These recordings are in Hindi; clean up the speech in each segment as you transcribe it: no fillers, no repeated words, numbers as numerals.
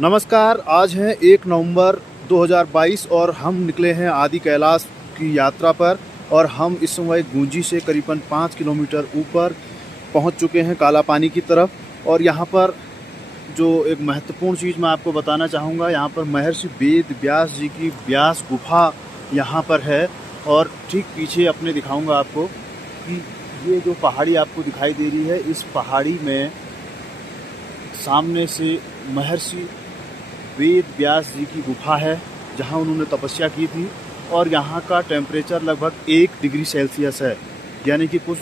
नमस्कार। आज है 1 नवंबर 2022 और हम निकले हैं आदि कैलाश की यात्रा पर। और हम इस समय गूंजी से करीबन 5 किलोमीटर ऊपर पहुंच चुके हैं काला पानी की तरफ। और यहां पर जो एक महत्वपूर्ण चीज़ मैं आपको बताना चाहूँगा, यहाँ पर महर्षि वेद व्यास जी की व्यास गुफा यहाँ पर है। और ठीक पीछे अपने दिखाऊंगा आपको कि ये जो पहाड़ी आपको दिखाई दे रही है, इस पहाड़ी में सामने से महर्षि वेद व्यास जी की गुफा है जहाँ उन्होंने तपस्या की थी। और यहाँ का टेम्परेचर लगभग 1 डिग्री सेल्सियस है, यानी कि कुछ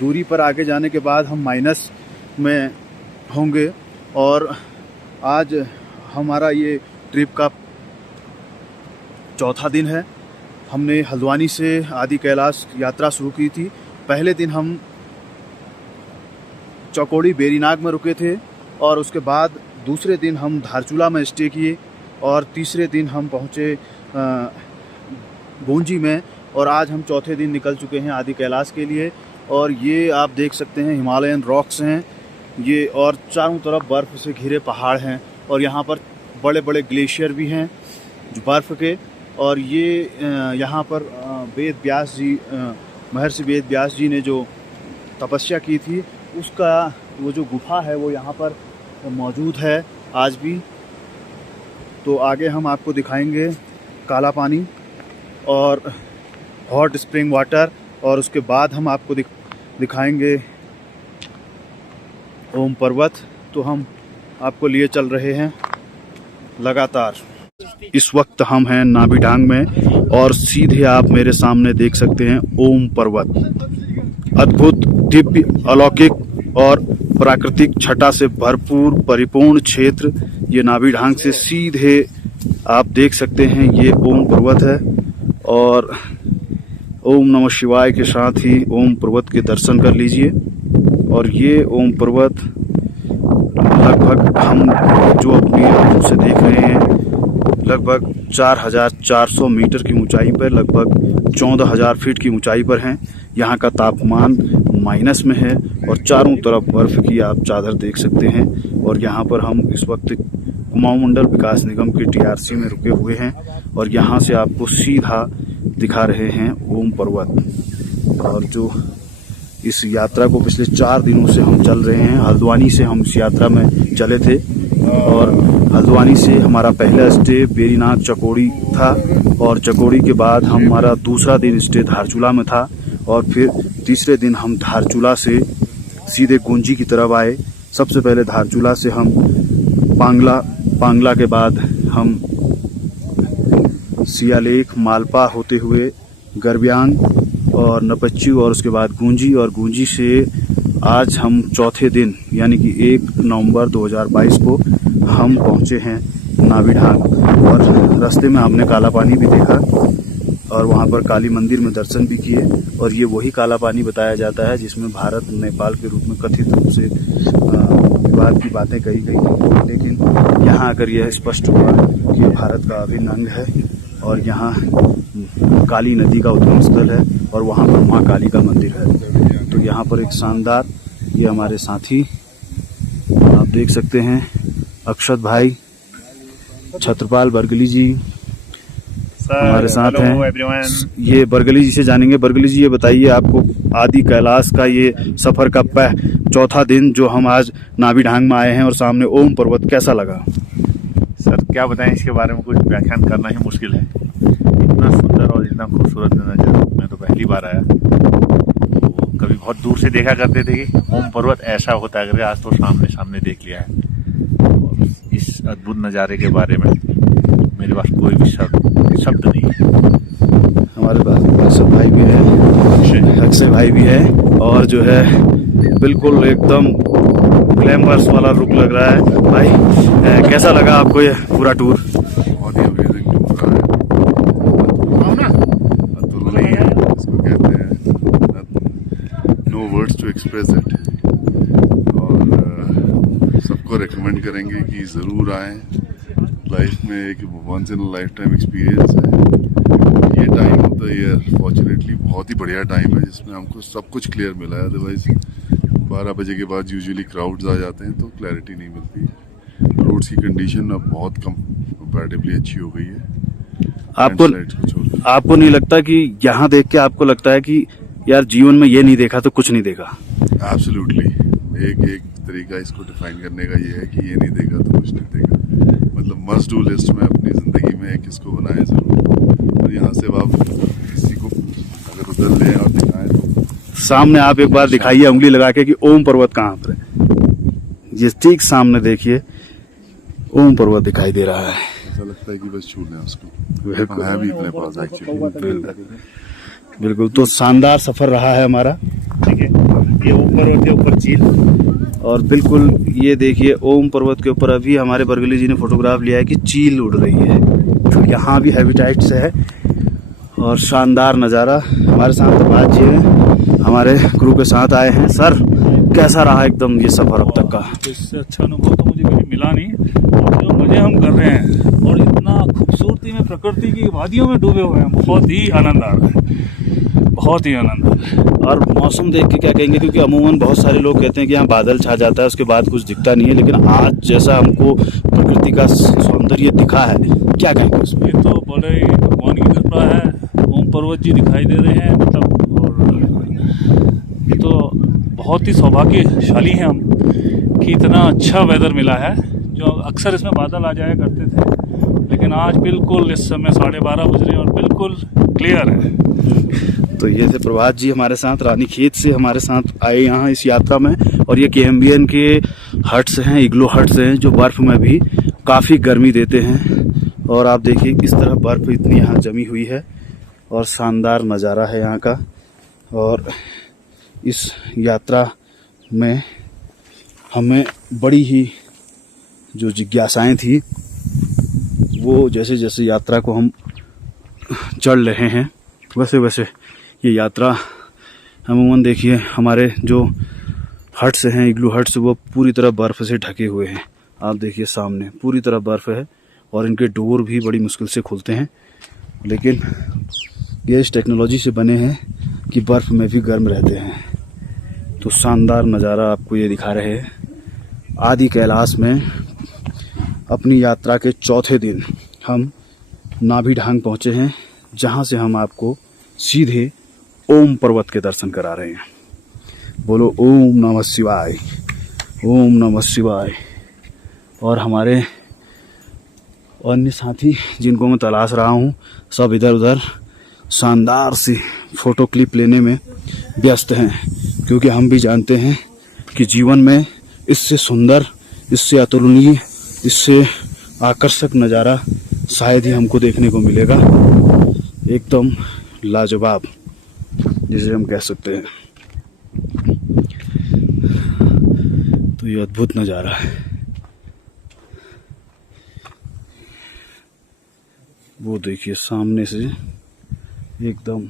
दूरी पर आगे जाने के बाद हम माइनस में होंगे। और आज हमारा ये ट्रिप का चौथा दिन है। हमने हल्द्वानी से आदि कैलाश यात्रा शुरू की थी। पहले दिन हम चौकोड़ी बेरीनाग में रुके थे और उसके बाद दूसरे दिन हम धारचूला में स्टे किए और तीसरे दिन हम पहुँचे गूंजी में। और आज हम चौथे दिन निकल चुके हैं आदि कैलाश के लिए। और ये आप देख सकते हैं हिमालयन रॉक्स हैं ये, और चारों तरफ बर्फ़ से घिरे पहाड़ हैं। और यहाँ पर बड़े बड़े ग्लेशियर भी हैं जो बर्फ़ के। और ये यहाँ पर वेद व्यास जी, महर्षि वेद व्यास जी ने जो तपस्या की थी उसका वो जो गुफा है वो यहाँ पर मौजूद है आज भी। तो आगे हम आपको दिखाएंगे काला पानी और हॉट स्प्रिंग वाटर, और उसके बाद हम आपको दिखाएंगे ओम पर्वत। तो हम आपको लिए चल रहे हैं लगातार। इस वक्त हम हैं नाभी ढांग में और सीधे आप मेरे सामने देख सकते हैं ओम पर्वत। अद्भुत, दिव्य, अलौकिक और प्राकृतिक छटा से भरपूर परिपूर्ण क्षेत्र। ये नाभी ढांग से सीधे आप देख सकते हैं ये ओम पर्वत है। और ओम नमः शिवाय के साथ ही ओम पर्वत के दर्शन कर लीजिए। और ये ओम पर्वत लगभग हम जो अपनी आंखों से देख रहे हैं लगभग 4400 मीटर की ऊंचाई पर, लगभग 14000 फीट की ऊंचाई पर हैं। यहाँ का तापमान माइनस में है और चारों तरफ बर्फ़ की आप चादर देख सकते हैं। और यहाँ पर हम इस वक्त कुमाऊं मंडल विकास निगम के TRC में रुके हुए हैं और यहाँ से आपको सीधा दिखा रहे हैं ओम पर्वत। और जो इस यात्रा को पिछले 4 दिनों से हम चल रहे हैं। हल्द्वानी से हम इस यात्रा में चले थे और हल्द्वानी से हमारा पहला स्टे बेरीनाग चकोड़ी था। और चकोड़ी के बाद हमारा दूसरा दिन स्टे धारचूला में था। और फिर तीसरे दिन हम धारचूला से सीधे गूंजी की तरफ आए। सबसे पहले धारचूला से हम पांगला के बाद हम सियालेख, मालपा होते हुए गरब्यांग और नपच्चू और उसके बाद गूंजी। और गूंजी से आज हम चौथे दिन यानी कि 1 नवंबर 2022 को हम पहुंचे हैं नाभी ढांग। और रास्ते में हमने काला पानी भी देखा और वहां पर काली मंदिर में दर्शन भी किए। और ये वही काला पानी बताया जाता है जिसमें भारत नेपाल के रूप में कथित रूप से विवाद की बातें कही गई। लेकिन यहाँ आकर यह स्पष्ट हुआ कि भारत का अभिन्न अंग है और यहाँ काली नदी का उद्गम स्थल है और वहाँ पर माँ काली का मंदिर है। तो यहाँ पर एक शानदार, ये हमारे साथी आप देख सकते हैं अक्षत भाई, छत्रपाल बरगली जी हमारे साथ हैं। ये बरगली जी से जानेंगे। बरगली जी, ये बताइए आपको आदि कैलाश का ये सफ़र का चौथा दिन जो हम आज नाभी ढांग में आए हैं और सामने ओम पर्वत, कैसा लगा? सर क्या बताएं, इसके बारे में कुछ व्याख्यान करना ही मुश्किल है। इतना सुंदर और इतना खूबसूरत नज़ारा मैं तो पहली बार आया। तो कभी बहुत दूर से देखा करते थे कि ओम पर्वत ऐसा होता है करके, आज तो सामने सामने देख लिया है। और इस अद्भुत नज़ारे के बारे में मेरे पास कोई भी शब्द नहीं है। हमारे पास अक्षय भाई भी है, अक्षय भाई भी है और जो है बिल्कुल एकदम ग्लैमरस वाला रुक लग रहा है। भाई कैसा लगा आपको ये पूरा टूर? बहुत ही अमेजिंग टूर रहा है। अतुलनीय इसको कहते हैं, no words to express it. और सबको रेकमेंड करेंगे कि ज़रूर आएँ। लाइफ में एक once in life time experience है। ये time of the year fortunately बहुत ही बढ़िया टाइम है जिसमें हमको सब कुछ क्लियर मिला है। अदरवाइज 12 बजे के बाद यूजुअली क्राउड्स आ जाते हैं तो क्लैरिटी नहीं मिलती। रोड्स की कंडीशन अब बहुत कंपैरेटिवली अच्छी हो गई है। आपको Landslides को छोड़ के। आपको नहीं लगता कि यहाँ देख के आपको लगता है कि यार जीवन में ये नहीं देखा तो कुछ नहीं देखा? एब्सोल्युटली, एक तरीका इसको डिफाइन करने का ये है कि ये नहीं देखा तो कुछ नहीं देखा। मतलब मस्ट डू लिस्ट में अपनी जिंदगी में किसको बनाए जरूर, और यहाँ से आप किसी को अगर उधर ले और दिखाएं तो सामने आप एक बार दिखाइए उंगली लगा के कि ओम पर्वत कहाँ पर है। ये ठीक सामने देखिए ओम पर्वत दिखाई दे रहा है। ऐसा लगता है कि बस छू लें उसको, बिल्कुल। है भी इतने पास एक्चुअली। बिल्कुल, तो शानदार सफर रहा है हमारा। ठीक है, ये ऊपर और ये ऊपर झील, और बिल्कुल ये देखिए ओम पर्वत के ऊपर अभी हमारे बरगली जी ने फोटोग्राफ लिया है कि चील उड़ रही है, तो यहाँ भी हैबिटाइट से है और शानदार नज़ारा। हमारे साथ प्रभात जी हैं, हमारे क्रू के साथ आए हैं। सर कैसा रहा एकदम ये सफर अब तक का? इससे अच्छा अनुभव तो मुझे कभी मिला नहीं, और जो मजे हम कर रहे हैं और इतना खूबसूरती में प्रकृति की वादियों में डूबे हुए हैं, बहुत ही आनंद आ रहा है, बहुत ही आनंद आ रहा है। और मौसम देख के क्या कहेंगे, क्योंकि अमूमन बहुत सारे लोग कहते हैं कि यहाँ बादल छा जाता है उसके बाद कुछ दिखता नहीं है, लेकिन आज जैसा हमको प्रकृति का सौंदर्य दिखा है, क्या कहेंगे उसमें? ये तो बड़े ही भगवान की कृपा है, ओम पर्वत जी दिखाई दे रहे हैं, मतलब, और ये तो बहुत ही सौभाग्यशाली हैं हम कि इतना अच्छा वेदर मिला है। जो अक्सर इसमें बादल आ जाया करते थे, लेकिन आज बिल्कुल इस समय 12:30 बज रहे हैं और बिल्कुल क्लियर है। तो ये थे प्रभात जी हमारे साथ, रानीखेत से हमारे साथ आए यहाँ इस यात्रा में। और ये KMBN के हट्स हैं, इग्लो हट्स हैं, जो बर्फ़ में भी काफ़ी गर्मी देते हैं। और आप देखिए किस तरह बर्फ़ इतनी यहाँ जमी हुई है और शानदार नज़ारा है यहाँ का। और इस यात्रा में हमें बड़ी ही जो जिज्ञासाएं थी, वो जैसे जैसे यात्रा को हम चढ़ रहे हैं वैसे वैसे ये यात्रा अमूमन देखिए हमारे जो हट्स हैं, इग्लू हट्स, वो पूरी तरह बर्फ़ से ढके हुए हैं। आप देखिए सामने पूरी तरह बर्फ़ है और इनके डोर भी बड़ी मुश्किल से खुलते हैं, लेकिन ये इस टेक्नोलॉजी से बने हैं कि बर्फ़ में भी गर्म रहते हैं। तो शानदार नज़ारा आपको ये दिखा रहे हैं। आदि कैलाश में अपनी यात्रा के चौथे दिन हम नाभि ढांग पहुँचे हैं, जहाँ से हम आपको सीधे ओम पर्वत के दर्शन करा रहे हैं। बोलो ओम नमः शिवाय, ओम नमः शिवाय। और हमारे अन्य साथी जिनको मैं तलाश रहा हूँ, सब इधर उधर शानदार सी फ़ोटो क्लिप लेने में व्यस्त हैं, क्योंकि हम भी जानते हैं कि जीवन में इससे सुंदर, इससे अतुलनीय, इससे आकर्षक नज़ारा शायद ही हमको देखने को मिलेगा। एकदम लाजवाब जिसे हम कह सकते हैं। तो ये अद्भुत नज़ारा है। वो देखिए सामने से एकदम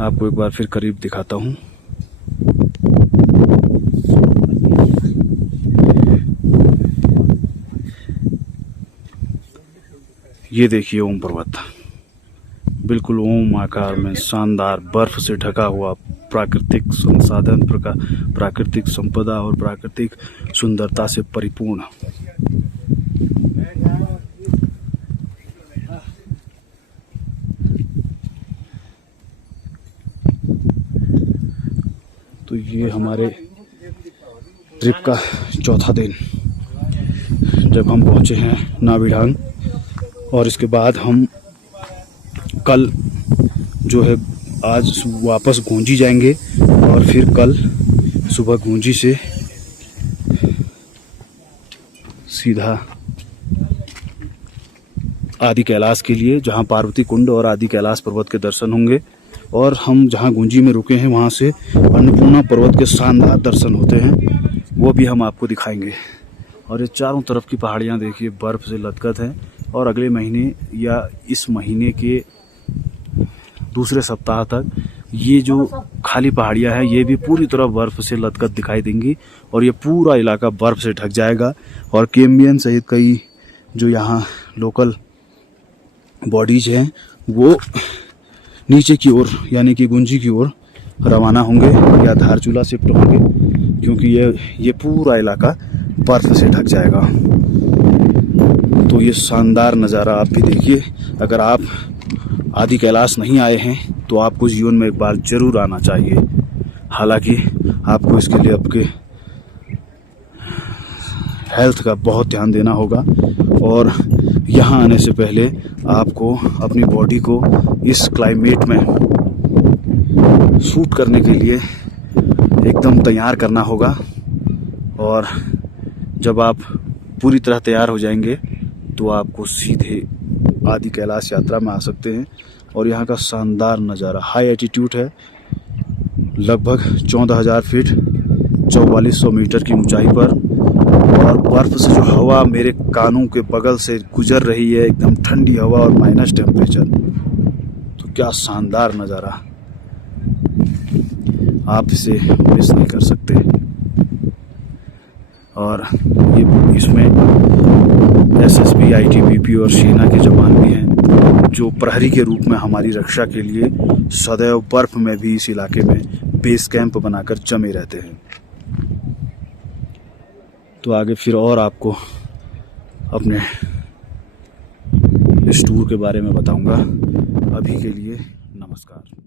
आपको एक बार फिर करीब दिखाता हूँ। ये देखिए ओम पर्वत, बिल्कुल ओम आकार में शानदार बर्फ से ढका हुआ, प्राकृतिक संसाधन, प्राकृतिक संपदा और प्राकृतिक सुंदरता से परिपूर्ण। तो ये हमारे ट्रिप का चौथा दिन, जब हम पहुंचे हैं नाभि ढांग। और इसके बाद हम कल जो है आज वापस गूंजी जाएंगे और फिर कल सुबह गूंजी से सीधा आदि कैलाश के लिए, जहां पार्वती कुंड और आदि कैलाश पर्वत के दर्शन होंगे। और हम जहां गूंजी में रुके हैं वहां से अन्नपूर्णा पर्वत के शानदार दर्शन होते हैं, वो भी हम आपको दिखाएंगे। और ये चारों तरफ की पहाड़ियां देखिए बर्फ़ से लटकत हैं। और अगले महीने या इस महीने के दूसरे सप्ताह तक ये जो खाली पहाड़ियां हैं ये भी पूरी तरह बर्फ़ से लटकत दिखाई देंगी और ये पूरा इलाका बर्फ़ से ढक जाएगा। और KMBN सहित कई जो यहाँ लोकल बॉडीज हैं वो नीचे की ओर यानी कि गुंजी की ओर रवाना होंगे या धारचूला शिफ्ट होंगे, क्योंकि ये पूरा इलाका बर्फ से ढक जाएगा। तो ये शानदार नज़ारा आप भी देखिए। अगर आप आदि कैलाश नहीं आए हैं तो आपको जीवन में एक बार ज़रूर आना चाहिए। हालांकि आपको इसके लिए आपके हेल्थ का बहुत ध्यान देना होगा, और यहाँ आने से पहले आपको अपनी बॉडी को इस क्लाइमेट में सूट करने के लिए एकदम तैयार करना होगा। और जब आप पूरी तरह तैयार हो जाएंगे तो आपको सीधे आदि कैलाश यात्रा में आ सकते हैं। और यहाँ का शानदार नज़ारा, हाई एटीट्यूड है, लगभग 14,000 फीट 4400 मीटर की ऊंचाई पर, और बर्फ़ से जो हवा मेरे कानों के बगल से गुजर रही है, एकदम ठंडी हवा और माइनस टेम्परेचर। तो क्या शानदार नज़ारा, आप इसे मिस नहीं कर सकते। और ये इसमें एसएसबी, आईटीबीपी और सेना के जवान भी हैं, जो प्रहरी के रूप में हमारी रक्षा के लिए सदैव बर्फ में भी इस इलाके में बेस कैंप बनाकर जमे रहते हैं। तो आगे फिर और आपको अपने इस टूर के बारे में बताऊंगा। अभी के लिए नमस्कार।